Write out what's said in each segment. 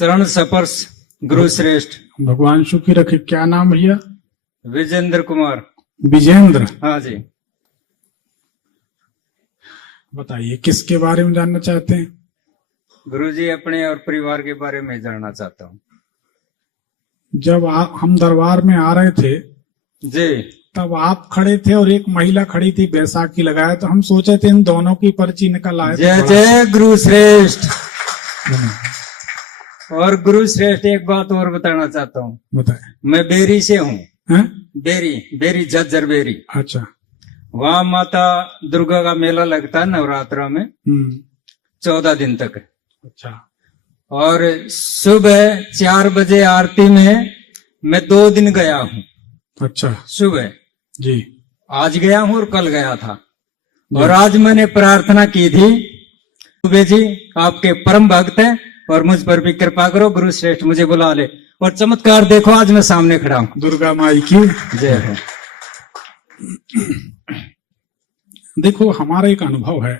चरण स्पर्श गुरु श्रेष्ठ। भगवान सुखी रखे। क्या नाम भैया? विजेंद्र कुमार। विजेंद्र। हाँ जी। बताइए किसके बारे में जानना चाहते हैं? गुरुजी, अपने और परिवार के बारे में जानना चाहता हूँ। जब हम दरबार में आ रहे थे जी, तब आप खड़े थे और एक महिला खड़ी थी, बैसाखी लगाया, तो हम सोचे थे इन दोनों की पर्ची निकल आए। जय जय गुरु श्रेष्ठ। और गुरु श्रेष्ठ, एक बात और बताना चाहता हूँ। बताए। मैं बेरी से हूँ। हैं? बेरी झज्जर बेरी। अच्छा। वहाँ माता दुर्गा का मेला लगता है नवरात्रा में 14 दिन तक। अच्छा। और सुबह 4 बजे आरती में मैं 2 दिन गया हूँ। अच्छा सुबह जी। आज गया हूँ और कल गया था। और आज मैंने प्रार्थना की थी, सुबह जी आपके परम भक्त हैं और मुझ पर भी कृपा करो, गुरु श्रेष्ठ मुझे बुला ले। और चमत्कार देखो, आज मैं सामने खड़ा हूँ। दुर्गा माई की जय हो। देखो, हमारा एक अनुभव है,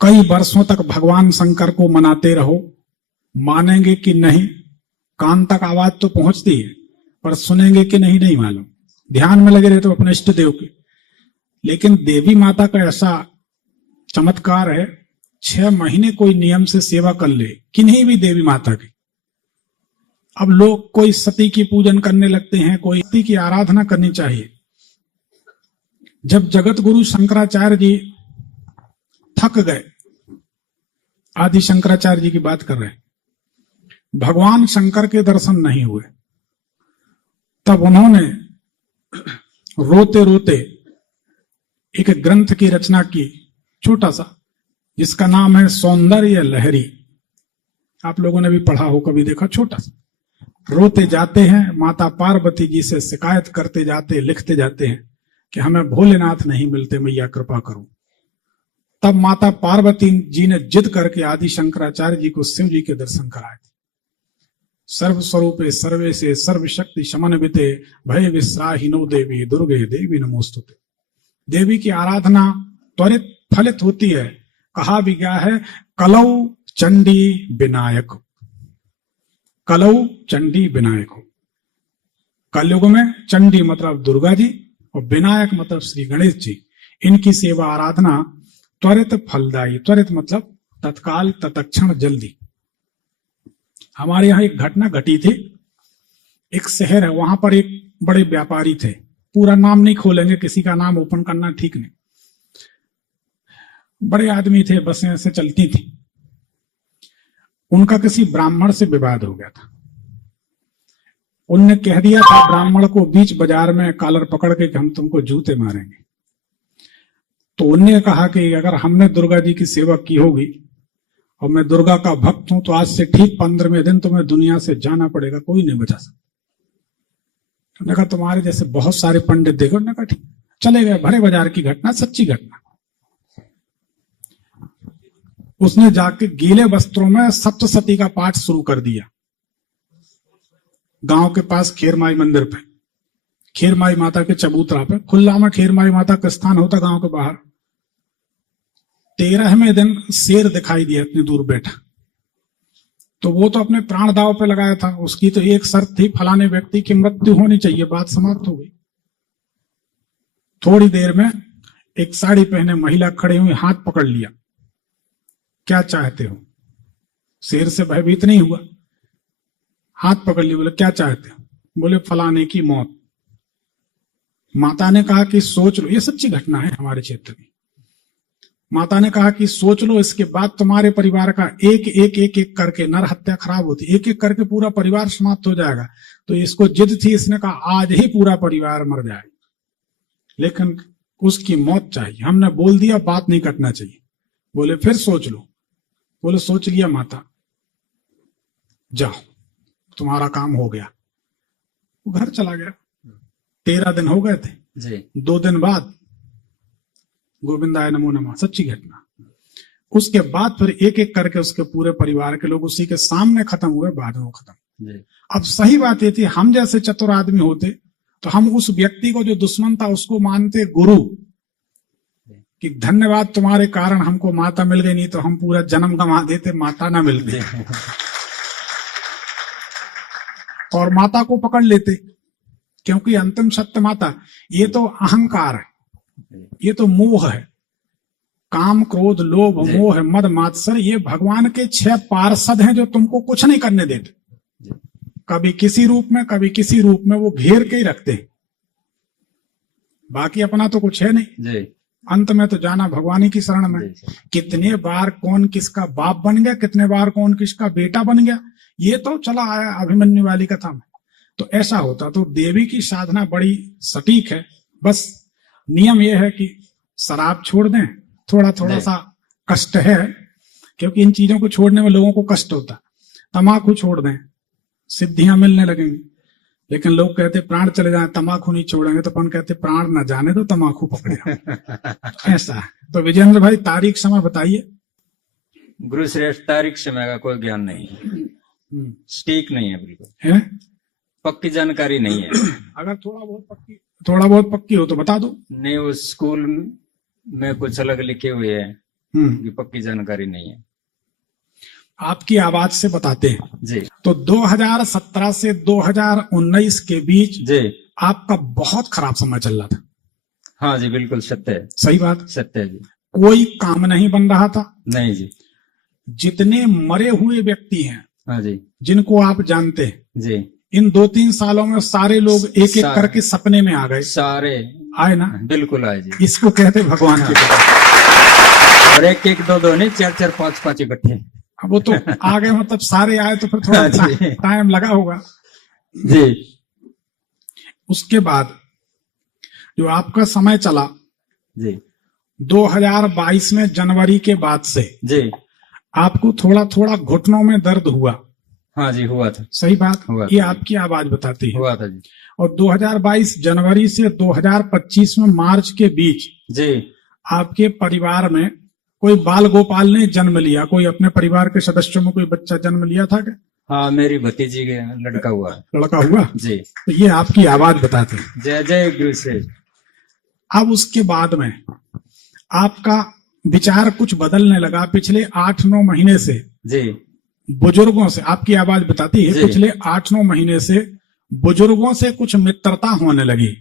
कई वर्षों तक भगवान शंकर को मनाते रहो, मानेंगे कि नहीं, कान तक आवाज तो पहुंचती है, पर सुनेंगे कि नहीं नहीं मालूम। ध्यान में लगे रहे तो अपने इष्ट देव के। लेकिन देवी माता का ऐसा चमत्कार है, 6 महीने कोई नियम से सेवा कर ले किन्हीं भी देवी माता की। अब लोग कोई सती की पूजन करने लगते हैं, कोई सती की आराधना करनी चाहिए। जब जगत गुरु शंकराचार्य जी थक गए, आदि शंकराचार्य जी की बात कर रहे हैं, भगवान शंकर के दर्शन नहीं हुए, तब उन्होंने रोते रोते एक ग्रंथ की रचना की, छोटा सा, जिसका नाम है सौंदर्य लहरी। आप लोगों ने भी पढ़ा हो, कभी देखा, छोटा सा। रोते जाते हैं, माता पार्वती जी से शिकायत करते जाते, लिखते जाते हैं कि हमें भोलेनाथ नहीं मिलते, मैया कृपा करो। तब माता पार्वती जी ने जिद करके आदि शंकराचार्य जी को शिव जी के दर्शन कराए थे। सर्वस्वरूपे सर्वे से सर्वशक्ति समन्विते भय विश्राहिनो देवी दुर्गे देवी नमोस्तुते। देवी की आराधना त्वरित फलित होती है। कहा भी गया है, कलौ चंडी विनायक, कलौ चंडी विनायक। कलयुग में चंडी मतलब दुर्गा जी और विनायक मतलब श्री गणेश जी। इनकी सेवा आराधना त्वरित फलदायी, त्वरित मतलब तत्काल, तत्क्षण, जल्दी। हमारे यहाँ एक घटना घटी थी। एक शहर है, वहां पर एक बड़े व्यापारी थे, पूरा नाम नहीं खोलेंगे, किसी का नाम ओपन करना ठीक नहीं। बड़े आदमी थे, बसें ऐसे चलती थी। उनका किसी ब्राह्मण से विवाद हो गया था। उनने कह दिया था ब्राह्मण को बीच बाजार में कॉलर पकड़ के कि हम तुमको जूते मारेंगे। तो उनने कहा कि अगर हमने दुर्गा जी की सेवा की होगी और मैं दुर्गा का भक्त हूं, तो आज से ठीक 15वें दिन तुम्हें दुनिया से जाना पड़ेगा, कोई नहीं बचा सकता। उन्होंने कहा तुम्हारे जैसे बहुत सारे पंडित देखो। उन्होंने कहा ठीक। चले गए। भरे बाजार की घटना, सच्ची घटना। उसने जाके गीले वस्त्रों में सप्तशती का पाठ शुरू कर दिया। गांव के पास खेरमाई मंदिर पे, खेरमाई माता के चबूतरा पे, खुला में खेरमाई माता का स्थान होता गांव के बाहर। 13वें दिन शेर दिखाई दिया इतनी दूर बैठा। तो वो तो अपने प्राण दांव पे लगाया था। उसकी तो एक शर्त थी, फलाने व्यक्ति की मृत्यु होनी चाहिए। बात समाप्त हो गई। थोड़ी देर में एक साड़ी पहने महिला खड़ी हुई, हाथ पकड़ लिया। क्या चाहते हो? शेर से भयभीत नहीं हुआ, हाथ पकड़ लिया। बोले क्या चाहते हो? बोले फलाने की मौत। माता ने कहा कि सोच लो, ये सच्ची घटना है हमारे क्षेत्र में। माता ने कहा कि सोच लो, इसके बाद तुम्हारे परिवार का एक एक एक एक करके नर हत्या खराब होती, एक एक करके पूरा परिवार समाप्त हो जाएगा। तो इसको जिद थी, इसने कहा आज ही पूरा परिवार मर जाए, लेकिन उसकी मौत चाहिए। हमने बोल दिया, बात नहीं कटना चाहिए। बोले फिर सोच लो। बोले सोच लिया माता, जाओ तुम्हारा काम हो गया। वो घर चला गया। 13 दिन हो गए थे जी। 2 दिन बाद गोविंदाय नमो नमः, सच्ची घटना। उसके बाद फिर एक एक करके उसके पूरे परिवार के लोग उसी के सामने खत्म हुए, बाद में खत्म। अब सही बात ये थी, हम जैसे चतुर आदमी होते तो हम उस व्यक्ति को जो दुश्मन था उसको मानते गुरु, कि धन्यवाद, तुम्हारे कारण हमको माता मिल गई, नहीं तो हम पूरा जन्म गंवा देते, माता ना मिलती और माता को पकड़ लेते, क्योंकि अंतिम सत्य माता। ये तो अहंकार है, ये तो मोह है, काम क्रोध लोभ मोह मद मात्सर, ये भगवान के 6 पार्षद हैं जो तुमको कुछ नहीं करने देते। कभी किसी रूप में, कभी किसी रूप में वो घेर के ही रखते हैं, बाकी अपना तो कुछ है नहीं। अंत में तो जाना भगवान ही की शरण में। कितने बार कौन किसका बाप बन गया, कितने बार कौन किसका बेटा बन गया, ये तो चला आया अभिमन्यु वाली कथा में। तो ऐसा होता तो देवी की साधना बड़ी सटीक है। बस नियम यह है कि शराब छोड़ दें, थोड़ा थोड़ा सा कष्ट है, क्योंकि इन चीजों को छोड़ने में लोगों को कष्ट होता। तम्बाकू छोड़ दें, सिद्धियां मिलने लगेंगी। लेकिन लोग कहते प्राण चले जाए, तम्बाकू नहीं छोड़ेंगे, तो अपन कहते प्राण न जाने तो तम्बाकू पकड़े। ऐसा है। तो विजेंद्र भाई तारीख समय बताइए। गुरु श्रेष्ठ, तारीख समय का कोई ज्ञान नहीं है, सटीक नहीं है, बिल्कुल है, पक्की जानकारी नहीं है। अगर थोड़ा बहुत पक्की हो तो बता दो। नहीं, उस स्कूल में कुछ अलग लिखे हुए हैं, ये पक्की जानकारी नहीं है। आपकी आवाज से बताते हैं जी। तो 2017 से 2019 के बीच जी आपका बहुत खराब समय चल रहा था। हाँ जी, बिल्कुल सत्य है। सही बात, सत्य है जी। कोई काम नहीं बन रहा था। नहीं जी। जितने मरे हुए व्यक्ति हैं, हाँ जी, जिनको आप जानते हैं, जी, इन 2-3 सालों में सारे लोग एक एक करके सपने में आ गए। सारे आए ना, बिल्कुल आए जी। इसको कहते भगवान की कृपा। और एक एक दो दो नहीं, 4-4 5-5 इकट्ठे। अब वो तो आ गए, मतलब सारे आए तो फिर थोड़ा टाइम लगा होगा जी। उसके बाद जो आपका समय चला जी 2022 में जनवरी के बाद से जी, आपको थोड़ा थोड़ा घुटनों में दर्द हुआ। हाँ जी, हुआ था। सही बात, हुआ ये था। आपकी आवाज बताती है। हुआ था जी। और 2022 जनवरी से 2025 में मार्च के बीच जी आपके परिवार में कोई बाल गोपाल ने जन्म लिया, कोई अपने परिवार के सदस्यों में कोई बच्चा जन्म लिया था क्या? हाँ, मेरी भतीजी के लड़का हुआ। लड़का हुआ जी। तो ये आपकी आवाज बताते हैं। जय जय गुरु श्रेष्ठ। अब उसके बाद में आपका विचार कुछ बदलने लगा। पिछले 8-9 महीने से जी बुजुर्गों से, आपकी आवाज बताती है, जी। पिछले 8-9 महीने से बुजुर्गों से कुछ मित्रता होने लगी।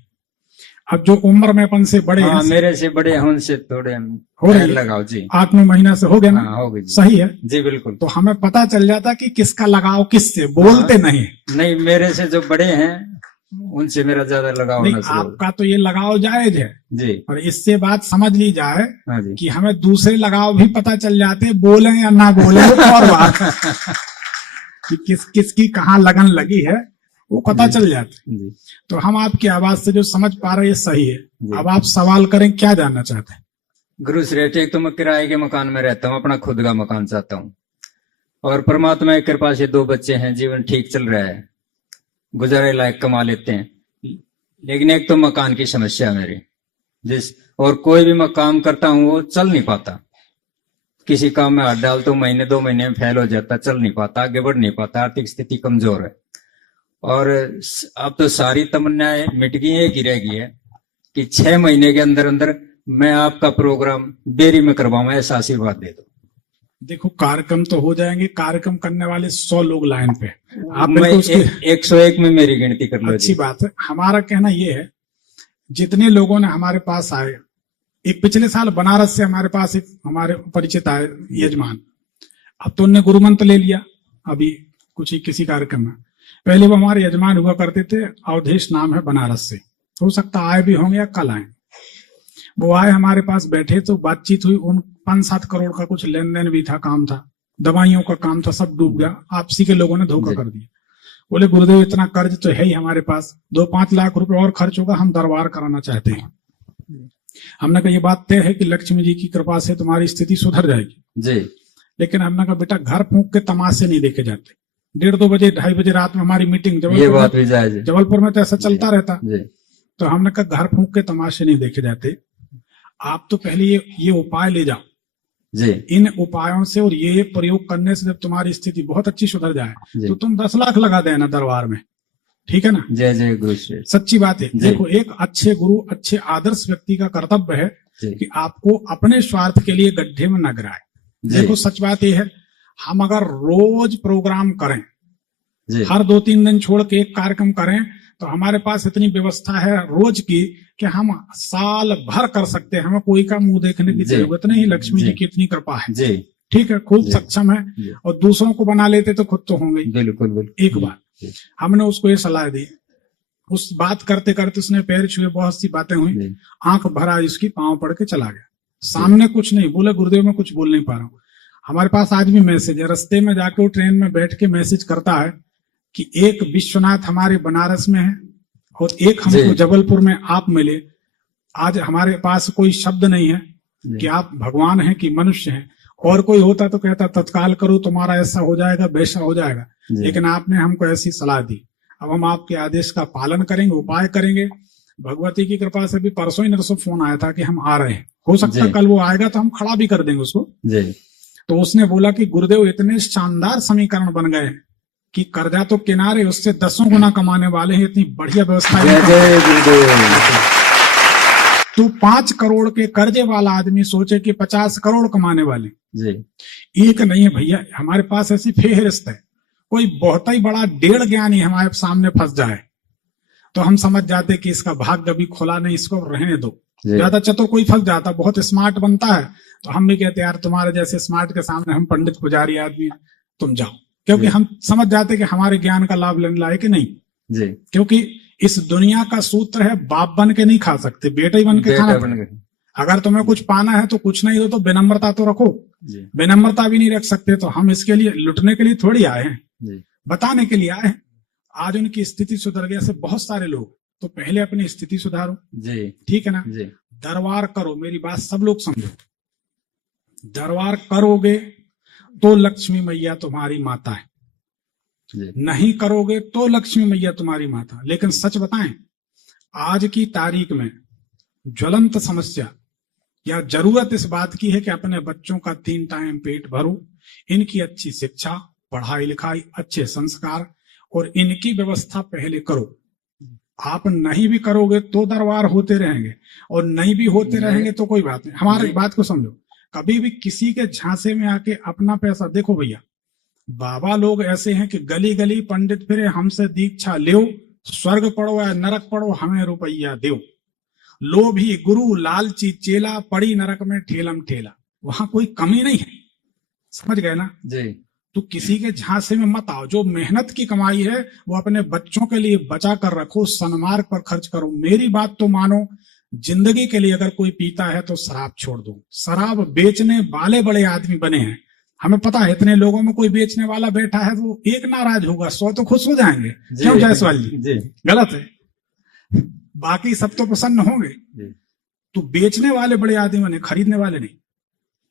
अब जो उम्र में अपन से बड़े हाँ, हैं, मेरे से बड़े हैं, उनसे थोड़े हो रही है। लगाओ जी। 8-9 महीना से हो गया ना? हाँ, हो गई जी। सही है। जी बिल्कुल। तो हमें पता चल जाता कि किसका लगाव किससे, बोलते नहीं। नहीं, मेरे से जो बड़े हैं उनसे मेरा ज्यादा लगाव नहीं, होना शुरू हो आपका तो ये लगाव जायज है, जी। और इससे बात समझ ली जाए हाँ जी। कि हमें दूसरे लगाव भी पता चल जाते, बोले या ना बोले वो और बात कि किसकी कहाँ लगन लगी है वो पता चल जाती। जी। तो हम आपकी आवाज से जो समझ पा रहे हैं सही है। जी। अब आप सवाल करें, क्या जानना चाहते हैं? गुरु श्रेष्ठ, एक तो मैं किराए के मकान में रहता हूँ, अपना खुद का मकान चाहता हूँ, और परमात्मा की कृपा से 2 बच्चे हैं, जीवन ठीक चल रहा है, गुजारे लायक कमा लेते हैं। लेकिन एक तो मकान की समस्या है मेरी, और कोई भी मैं काम करता हूँ वो चल नहीं पाता। किसी काम में हाथ डालता हूँ, महीने 2 महीने में फेल हो जाता, चल नहीं पाता, आगे बढ़ नहीं पाता, आर्थिक स्थिति कमजोर है। और अब तो सारी तमन्नाएं मिट गई, एक ही रह गई है कि 6 महीने के अंदर अंदर मैं आपका प्रोग्राम बेरी में करवाऊं, ऐसा आशीर्वाद दे दो। देखो, कार्यक्रम तो हो जाएंगे, कार्यक्रम करने वाले 100 लोग लाइन पे, आप मैं बिल्कुल उसकी 101 में मेरी गिनती कर लो अच्छी जी। बात है। हमारा कहना ये है, जितने लोगों ने हमारे पास आए, एक पिछले साल बनारस से हमारे पास एक हमारे परिचित आए यजमान, अब तो उनने गुरु मंत्र ले लिया अभी कुछ ही किसी कार्यक्रम में। पहले वो हमारे यजमान हुआ करते थे, अवधेश नाम है, बनारस से, हो सकता आए भी होंगे या कल आए। वो आए, हमारे पास बैठे तो बातचीत हुई। उन 5-7 करोड़ का कुछ लेन देन भी था, काम था, दवाइयों का काम था, सब डूब गया। आपसी के लोगों ने धोखा कर दिया। बोले गुरुदेव इतना कर्ज तो है ही हमारे पास, 2-5 लाख रुपए और खर्च होगा, हम दरबार कराना चाहते हैं। हमने कहा ये बात तय है कि लक्ष्मी जी की कृपा से तुम्हारी स्थिति सुधर जाएगी जी। लेकिन हमने कहा बेटा, घर फूंक के तमाशे नहीं देखे जाते। 1:30-2 बजे 2:30 बजे रात में हमारी मीटिंग ये बात भी जायज है। जबलपुर में तो ऐसा चलता रहता। जी। तो हमने कहा घर फूंक के तमाशे नहीं देखे जाते, आप तो पहले ये उपाय ले जाओ जी। इन उपायों से, और ये प्रयोग करने से जब तुम्हारी स्थिति बहुत अच्छी सुधर जाए तो तुम 10 लाख लगा देना दरबार में, ठीक है ना? जय जय गुरु श्रेष्ठ। सच्ची बात है। देखो, एक अच्छे गुरु, अच्छे आदर्श व्यक्ति का कर्तव्य है जी कि आपको अपने स्वार्थ के लिए गड्ढे में न गिराए। जी देखो सच बात यह है, हम अगर रोज प्रोग्राम करें, जी हर 2-3 दिन छोड़ के एक कार्यक्रम करें, तो हमारे पास इतनी व्यवस्था है रोज की कि हम साल भर कर सकते हैं। हमें कोई का मुंह देखने की जी जरूरत नहीं। लक्ष्मी जी जी की इतनी कृपा है। जी ठीक है, खूब जी सक्षम है। जी और दूसरों को बना लेते तो खुद तो होंगे ही। बिल्कुल बिल्कुल एक बार जी हमने उसको ये सलाह दी, उस बात करते करते उसने पैर छुए, बहुत सी बातें हुई, जी आंख भरा इसकी, पांव पड़ के चला गया। सामने कुछ नहीं बोला, गुरुदेव मैं कुछ बोल नहीं पा रहा हूँ। हमारे पास आज भी मैसेज है, रास्ते में जाके वो ट्रेन में बैठ के मैसेज करता है कि एक विश्वनाथ हमारे बनारस में है और एक हमको जी जबलपुर में आप मिले। आज हमारे पास कोई शब्द नहीं है जी कि आप भगवान हैं कि मनुष्य हैं। और कोई होता तो कहता तत्काल करो, तुम्हारा ऐसा हो जाएगा, वैसा हो जाएगा। जी लेकिन आपने हमको ऐसी सलाह दी, अब हम आपके आदेश का पालन करेंगे, उपाय करेंगे। भगवती की कृपा से भी परसों ही नरसों फोन आया था कि हम आ रहे हैं, हो सकता है जी कल वो आएगा तो हम खड़ा भी कर देंगे उसको। जी तो उसने बोला कि गुरुदेव इतने शानदार समीकरण बन गए कि कर्जा तो किनारे, उससे 10 गुना कमाने वाले हैं। इतनी बढ़िया व्यवस्था जय है। जय गुरुदेव। तो 5 करोड़ के कर्जे वाला आदमी सोचे कि 50 करोड़ कमाने वाले, जी एक नहीं है भैया। हमारे पास ऐसी फेहरिस्त है। कोई बहुत ही बड़ा 1.5 ज्ञानी हमारे सामने फंस जाए तो हम समझ जाते कि इसका भाग्य अभी खुला नहीं, इसको रहने दो। जी ज्यादा चतुर कोई फंस जाता, बहुत स्मार्ट बनता है, तो हम भी कहते यार तुम्हारे जैसे स्मार्ट के सामने हम पंडित पुजारी आदमी, तुम जाओ। क्योंकि जी हम समझ जाते कि हमारे ज्ञान का लाभ लेने लायक नहीं। जी क्योंकि इस दुनिया का सूत्र है, बाप बन के नहीं खा सकते, बेटा ही बन के खाना बेटा बन पड़ेगा। गए। अगर तुम्हें कुछ पाना है तो कुछ नहीं दो तो विनम्रता तो रखो। जी विनम्रता भी नहीं रख सकते तो हम इसके लिए लुटने के लिए थोड़ी आए हैं, जी बताने के लिए आए हैं। आज उनकी स्थिति सुधर गई, ऐसे बहुत सारे लोग। तो पहले अपनी स्थिति सुधारो, जी ठीक है ना। जी दरबार करो, मेरी बात सब लोग समझो। दरबार करोगे तो लक्ष्मी मैया तुम्हारी माता है, जी नहीं करोगे तो लक्ष्मी मैया तुम्हारी माता। लेकिन सच बताएं, आज की तारीख में ज्वलंत समस्या या जरूरत इस बात की है कि अपने बच्चों का 3 टाइम पेट भरो, इनकी अच्छी शिक्षा, पढ़ाई लिखाई, अच्छे संस्कार और इनकी व्यवस्था पहले करो। आप नहीं भी करोगे तो दरबार होते रहेंगे, और नहीं भी होते रहेंगे तो कोई बात नहीं। हमारी बात को समझो, कभी भी किसी के झांसे में आके अपना पैसा, देखो भैया बाबा लोग ऐसे हैं कि गली गली पंडित फिरे, हमसे दीक्षा लो, स्वर्ग पढ़ो या नरक पढ़ो, हमें रुपया दो। लोभी गुरु लालची चेला, पड़ी नरक में ठेलम ठेला। वहां कोई कमी नहीं है, समझ गए ना। जी तो किसी के झांसे में मत आओ। जो मेहनत की कमाई है वो अपने बच्चों के लिए बचा कर रखो, सन्मार्ग पर खर्च करो। मेरी बात तो मानो, जिंदगी के लिए अगर कोई पीता है तो शराब छोड़ दो। शराब बेचने वाले बड़े आदमी बने हैं, हमें पता है। इतने लोगों में कोई बेचने वाला बैठा है तो एक नाराज होगा, 100 तो खुश हो जाएंगे। क्यों जायसवाल जी? जी गलत है, बाकी सब तो प्रसन्न होंगे। जी तो बेचने वाले बड़े आदमी बने, खरीदने वाले नहीं।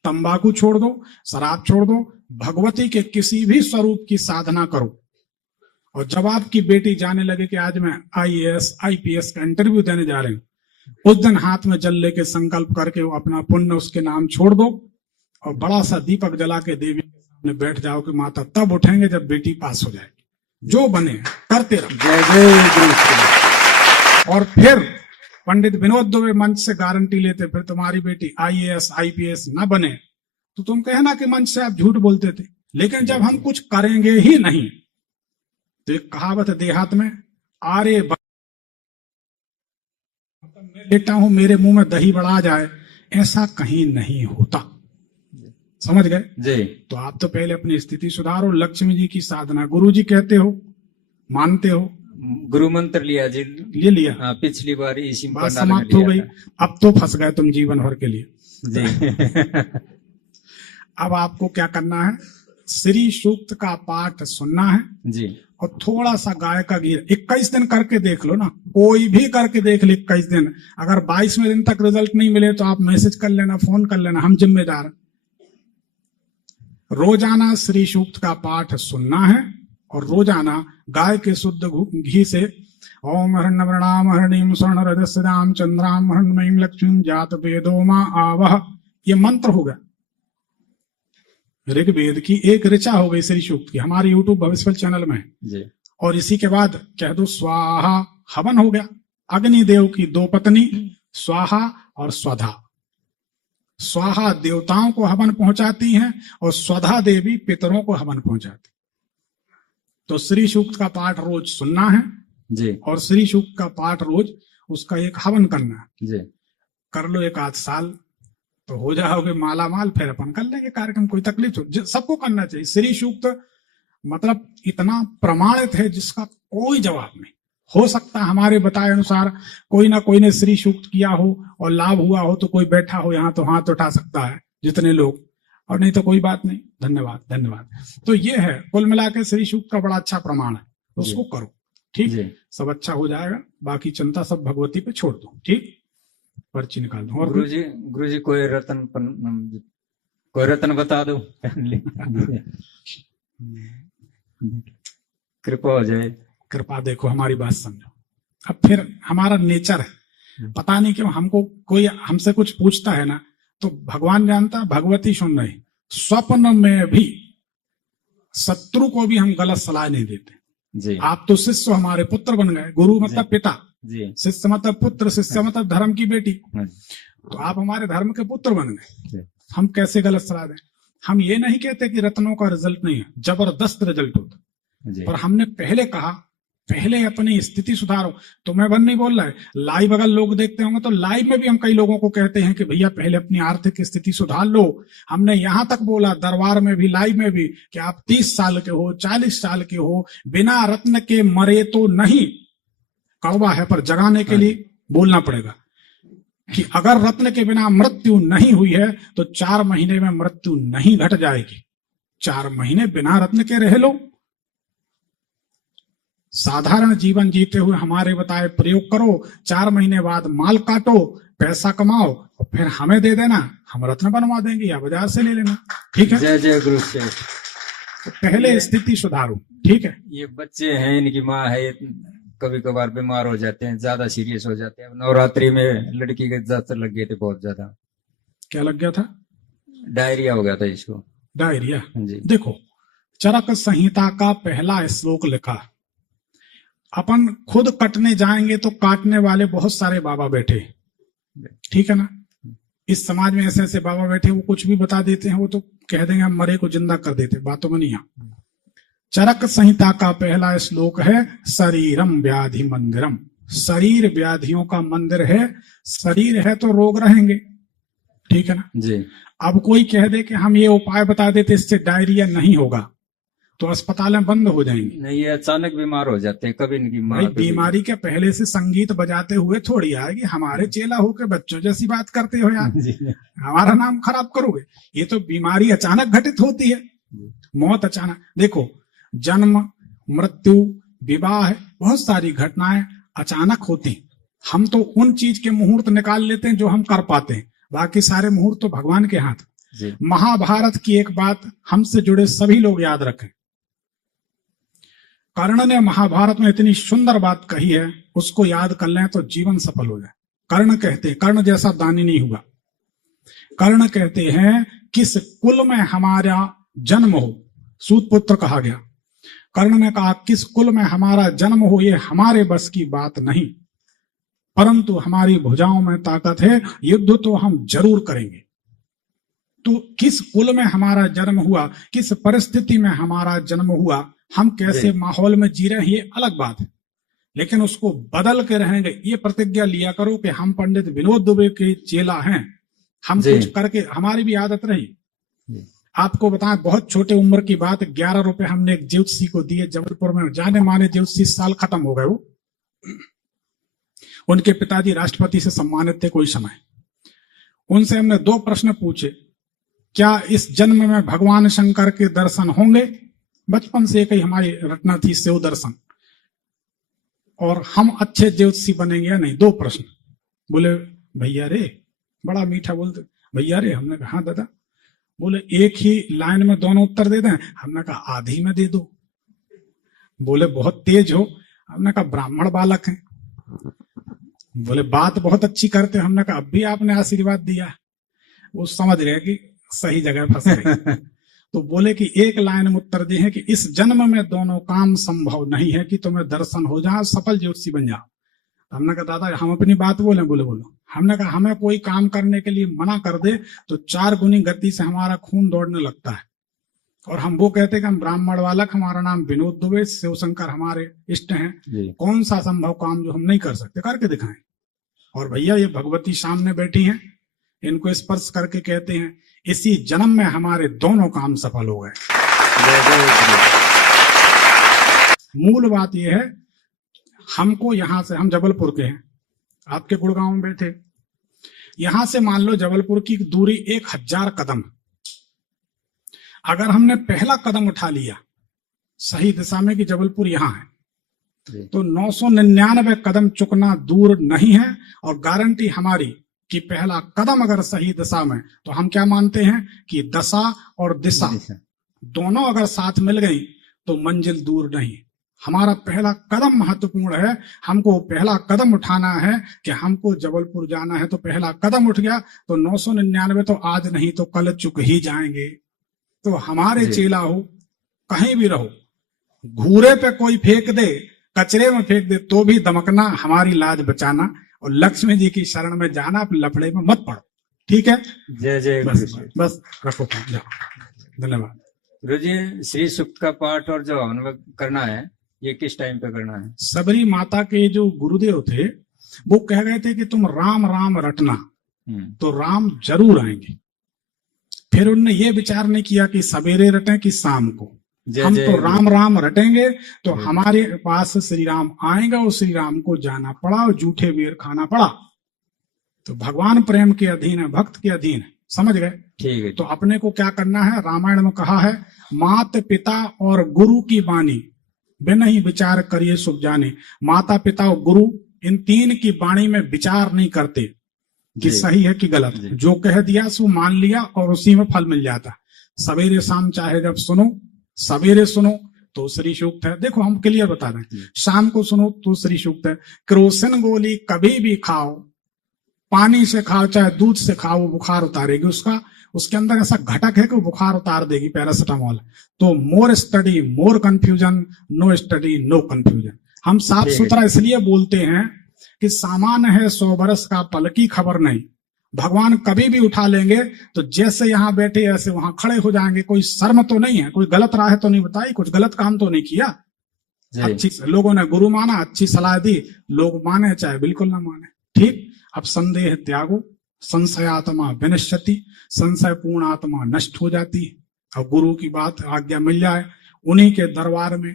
तंबाकू छोड़ दो, शराब छोड़ दो, भगवती के किसी भी स्वरूप की साधना करो। और जब आपकी बेटी जाने लगे कि आज मैं IAS IPS का इंटरव्यू देने जा रही हूँ, उस दिन हाथ में जल लेके संकल्प करके वो अपना पुण्य उसके नाम छोड़ दो और बड़ा सा दीपक जला के देवी के सामने बैठ जाओ कि माता तब उठेंगे जब बेटी पास हो जाएगी। जो बने करते रहो। जय जय गुरु। और फिर पंडित विनोद दुबे मंच से गारंटी लेते, फिर तुम्हारी बेटी IAS IPS न बने तो तुम कहना कि मंच से आप झूठ बोलते थे। लेकिन जब हम कुछ करेंगे ही नहीं, तो एक कहावत है देहात में, आरे मैं लेटा हूं मेरे मुंह में दही बढ़ा जाए, ऐसा कहीं नहीं होता। समझ गए? जी तो आप तो पहले अपनी स्थिति सुधारो। लक्ष्मी जी की साधना, गुरु जी कहते हो, मानते हो, गुरु मंत्र लिया जी, ये लिया, हाँ, पिछली बार इसी बात पंडाल में समाप्त हो लिया गई। था। अब तो फंस गए तुम जीवन भर के लिए। जी अब आपको क्या करना है, श्री सूक्त का पाठ सुनना है जी और थोड़ा सा गाय का घी 21 दिन करके देख लो ना, कोई भी करके देख ले 21 दिन। अगर 22वें दिन तक रिजल्ट नहीं मिले तो आप मैसेज कर लेना, फोन कर लेना, हम जिम्मेदार। रोजाना श्री सूक्त का पाठ सुनना है और रोजाना गाय के शुद्ध घी से ओम हरणवर्णाम हरणीम स्वर्ण रजस्याम चंद्राम हरणमयीम लक्ष्मीम जात वेदो मा आवह, ये मंत्र होगा। ऋग्वेद की एक ऋचा हो गई श्री सूक्त की, हमारे YouTube भविष्यफल चैनल में है। जी और इसी के बाद कह दो स्वाहा, हवन हो गया। अग्निदेव की 2 पत्नी स्वाहा और स्वधा, स्वाहा देवताओं को हवन पहुंचाती हैं और स्वधा देवी पितरों को हवन पहुंचाती। तो श्री सूक्त का पाठ रोज सुनना है जी और श्री सूक्त का पाठ रोज उसका एक हवन करना है। जी कर लो 1 आध साल तो हो जाओगे माला माल, फिर अपन कर लेंगे कार्यक्रम, कोई तकलीफ हो। सबको करना चाहिए। श्री सूक्त मतलब इतना प्रमाणित है जिसका कोई जवाब नहीं। हो सकता हमारे बताए अनुसार कोई ना कोई ने श्री सूक्त किया हो और लाभ हुआ हो, तो कोई बैठा हो यहाँ तो हाथ उठा सकता है जितने लोग, और नहीं तो कोई बात नहीं। धन्यवाद धन्यवाद। तो ये है कुल मिला के श्री सूक्त का बड़ा अच्छा प्रमाण है, उसको करो। ठीक, जी सब अच्छा हो जाएगा। बाकी चिंता सब भगवती पे छोड़ दो। ठीक, पर्ची निकाल दो। और गुरु जी कोई रत्न बता दो कृपा हो जाए। कृपा देखो, हमारी बात समझो। अब फिर हमारा नेचर है, पता नहीं क्यों हमको कोई हमसे कुछ पूछता है ना, तो भगवान जानता, भगवती सुन रही, स्वप्न में भी शत्रु को भी हम गलत सलाह नहीं देते। जी आप तो शिष्य हमारे पुत्र बन गए। गुरु मतलब पिता, जी शिष्य मतलब पुत्र, शिष्य मतलब धर्म की बेटी। हाँ, तो आप हमारे धर्म के पुत्र बन गए, जी हम कैसे गलत सलाह दें? हम ये नहीं कहते कि रत्नों का रिजल्ट नहीं है, जबरदस्त रिजल्ट होता। जी पर हमने पहले कहा, पहले अपनी स्थिति सुधारो। तो मैं बन नहीं बोल रहा है, लाइव अगर लोग देखते होंगे तो लाइव में भी हम कई लोगों को कहते हैं कि भैया पहले अपनी आर्थिक स्थिति सुधार लो। हमने यहां तक बोला दरबार में भी, लाइव में भी, कि आप 30 साल के हो, 40 साल के हो, बिना रत्न के मरे तो नहीं। कड़वा है पर जगाने के लिए बोलना पड़ेगा कि अगर रत्न के बिना मृत्यु नहीं हुई है तो 4 महीने में मृत्यु नहीं घट जाएगी। 4 महीने बिना रत्न के रह लो, साधारण जीवन जीते हुए हमारे बताए प्रयोग करो। 4 महीने बाद माल काटो, पैसा कमाओ और फिर हमें दे देना, हम रत्न बनवा देंगे या बाजार से ले लेना। ठीक है, जय जय गुरु से। तो पहले स्थिति सुधारो। ठीक है, ये बच्चे हैं, इनकी माँ है, कभी कभार बीमार हो जाते हैं, ज्यादा सीरियस हो जाते हैं। नवरात्रि में लड़की के दस्त लग गए थे बहुत ज्यादा। क्या लग गया था? डायरिया हो गया था इसको। डायरिया। जी देखो, चरक संहिता का पहला श्लोक लिखा, अपन खुद कटने जाएंगे तो काटने वाले बहुत सारे बाबा बैठे। ठीक है ना, इस समाज में ऐसे ऐसे बाबा बैठे, वो कुछ भी बता देते हैं, वो तो कह देंगे हम मरे को जिंदा कर देते, बातों में नहीं आ। चरक संहिता का पहला श्लोक है, शरीरम व्याधि मंदिरम। शरीर व्याधियों का मंदिर है। शरीर है तो रोग रहेंगे। ठीक है ना जी। अब कोई कह दे कि हम ये उपाय बता देते इससे डायरिया नहीं होगा, तो अस्पतालें बंद हो जाएंगी। नहीं, ये अचानक बीमार हो जाते हैं, कभी इनकी माँ भाई बीमारी के पहले से संगीत बजाते हुए थोड़ी आएगी। हमारे चेला होके बच्चों जैसी बात करते हो यार, हमारा नाम खराब करोगे। ये तो बीमारी अचानक घटित होती है, मौत अचानक। देखो, जन्म, मृत्यु, विवाह, बहुत सारी घटनाएं अचानक होती। हम तो उन चीज के मुहूर्त निकाल लेते हैं जो हम कर पाते हैं, बाकी सारे मुहूर्त तो भगवान के हाथ। महाभारत की एक बात हमसे जुड़े सभी लोग याद रखें। कर्ण ने महाभारत में इतनी सुंदर बात कही है, उसको याद कर लें तो जीवन सफल हो जाए। कर्ण कहते हैं, कर्ण जैसा दानी नहीं हुआ। कर्ण कहते हैं, किस कुल में हमारा जन्म हो, सूत पुत्र कहा गया। कर्ण ने कहा, किस कुल में हमारा जन्म हो ये हमारे बस की बात नहीं, परंतु हमारी भुजाओं में ताकत है, युद्ध तो हम जरूर करेंगे। तो किस कुल में हमारा जन्म हुआ, किस परिस्थिति में हमारा जन्म हुआ, हम कैसे माहौल में जी रहे हैं, ये अलग बात है, लेकिन उसको बदल के रहेंगे। ये प्रतिज्ञा लिया करो कि हम पंडित विनोद दुबे के चेला हैं, हम कुछ करके, हमारी भी आदत रही। आपको बताएं, बहुत छोटे उम्र की बात, 11 रुपए हमने एक ज्योतिषी को दिए जबलपुर में। जाने माने ज्योतिषी, साल खत्म हो गए वो। उनके पिताजी राष्ट्रपति से सम्मानित थे कोई समय। उनसे हमने 2 प्रश्न पूछे, क्या इस जन्म में भगवान शंकर के दर्शन होंगे? बचपन से एक ही हमारी रटना थी, शिव दर्शन। और हम अच्छे ज्योतिषी बनेंगे या नहीं, 2 प्रश्न। बोले भैया रे, बड़ा मीठा बोलते, भैया रे। हमने कहा हाँ दादा। बोले एक ही लाइन में दोनों उत्तर दे दें? हमने कहा आधी में दे दो। बोले बहुत तेज हो? हमने कहा ब्राह्मण बालक हैं। बोले बात बहुत अच्छी करते। हमने कहा अब भी आपने आशीर्वाद दिया। वो समझ रहे कि सही जगह फंस गए। तो बोले कि एक लाइन में उत्तर दिए हैं कि इस जन्म में दोनों काम संभव नहीं है कि तुम्हें दर्शन हो जाए, सफल ज्योतिषी बन जाओ। हमने कहा दादा हम अपनी बात बोले? बोले बोलो। हमने कहा हमें कोई काम करने के लिए मना कर दे तो 4 गुनी गति से हमारा खून दौड़ने लगता है। और हम वो कहते हैं कि हम ब्राह्मण बालक, हमारा नाम विनोद दुबे, शिवशंकर हमारे इष्ट हैं, कौन सा संभव काम जो हम नहीं कर सकते, करके दिखाएं। और भैया ये भगवती सामने बैठी हैं, इनको स्पर्श करके कहते हैं इसी जन्म में हमारे दोनों काम सफल हो गए। मूल बात यह है, हमको यहां से, हम जबलपुर के हैं, आपके गुड़गांव में बैठे, यहां से मान लो जबलपुर की दूरी 1000 कदम। अगर हमने पहला कदम उठा लिया सही दिशा में कि जबलपुर यहां है, तो 999 कदम चुकना दूर नहीं है। और गारंटी हमारी कि पहला कदम अगर सही दिशा में, तो हम क्या मानते हैं कि दशा और दिशा दोनों अगर साथ मिल गई तो मंजिल दूर नहीं। हमारा पहला कदम महत्वपूर्ण है, हमको पहला कदम उठाना है कि हमको जबलपुर जाना है। तो पहला कदम उठ गया तो 999 तो आज नहीं तो कल चुक ही जाएंगे। तो हमारे चेला हो, कहीं भी रहो, घूरे पे कोई फेंक दे, कचरे में फेंक दे, तो भी दमकना, हमारी लाज बचाना और लक्ष्मी जी की शरण में जाना, लफड़े में मत पड़ो। ठीक है, जय जय बस रखो, धन्यवाद। गुरु जी, श्री सूक्त का पाठ और जो हवन करना है ये किस टाइम पे करना है? सबरी माता के जो गुरुदेव थे वो कह गए थे कि तुम राम राम रटना, तो राम जरूर आएंगे। फिर उनने ये विचार नहीं किया कि सवेरे रटें कि शाम को, हम तो राम राम रटेंगे तो हमारे पास श्री राम आएंगे और श्री राम को जाना पड़ा और जूठे बेर खाना पड़ा। तो भगवान प्रेम के अधीन है, भक्त के अधीन है, समझ गए? ठीक है। तो अपने को क्या करना है, रामायण में कहा है मात पिता और गुरु की वाणी बिन ही विचार करिए सुख जाने। माता पिता और गुरु इन तीन की वाणी में विचार नहीं करते कि सही है कि गलत, जो कह दिया सो मान लिया और उसी में फल मिल जाता। सवेरे शाम चाहे जब सुनो, सवेरे सुनो तो श्री सूक्त है। देखो हम क्लियर बता रहे हैं, शाम को सुनो तो श्री सूक्त है। क्रोसिन गोली कभी भी खाओ, पानी से खाओ चाहे दूध से खाओ, बुखार उतारेगी उसका। उसके अंदर ऐसा घटक है कि वो बुखार उतार देगी, पैरासिटामोल। तो more study more confusion, no study no confusion. हम साफ सुथरा इसलिए बोलते हैं कि सामान है 100 बरस का, पल की खबर नहीं। भगवान कभी भी उठा लेंगे तो जैसे यहाँ बैठे ऐसे वहां खड़े हो जाएंगे। कोई शर्म तो नहीं है, कोई गलत राह तो नहीं बताई, कुछ गलत काम तो नहीं किया। अच्छी लोगों ने गुरु माना, अच्छी सलाह दी, लोग माने चाहे बिल्कुल ना माने। ठीक, अब संदेह त्यागो, संशयात्मा विनश्यति, संशय पूर्ण आत्मा नष्ट हो जाती है। और गुरु की बात आज्ञा मिल जाए, उन्हीं के दरबार में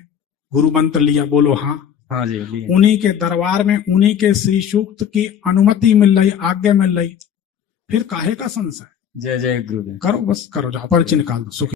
गुरु मंत्र लिया, बोलो हाँ, हाँ जी, उन्हीं के दरबार में उन्हीं के श्री सूक्त की अनुमति मिल रही, आज्ञा मिल रही, फिर काहे का संशय? जय जय गुरुदेव। करो, बस करो, जाओ पर्ची निकाल दो, सुखी।